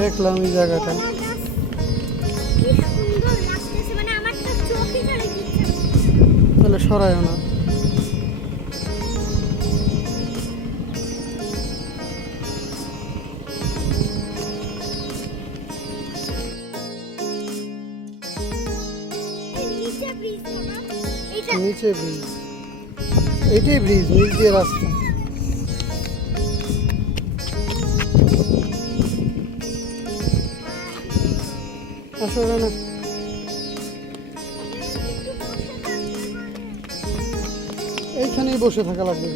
দেখলাম এই জায়গাটা। তাহলে সরায়ও না। নিচে ব্রিজ, এইটাই ব্রিজ, নিচ দিয়ে রাস্তা। আসো না, এইখানেই বসে থাকা লাগবে।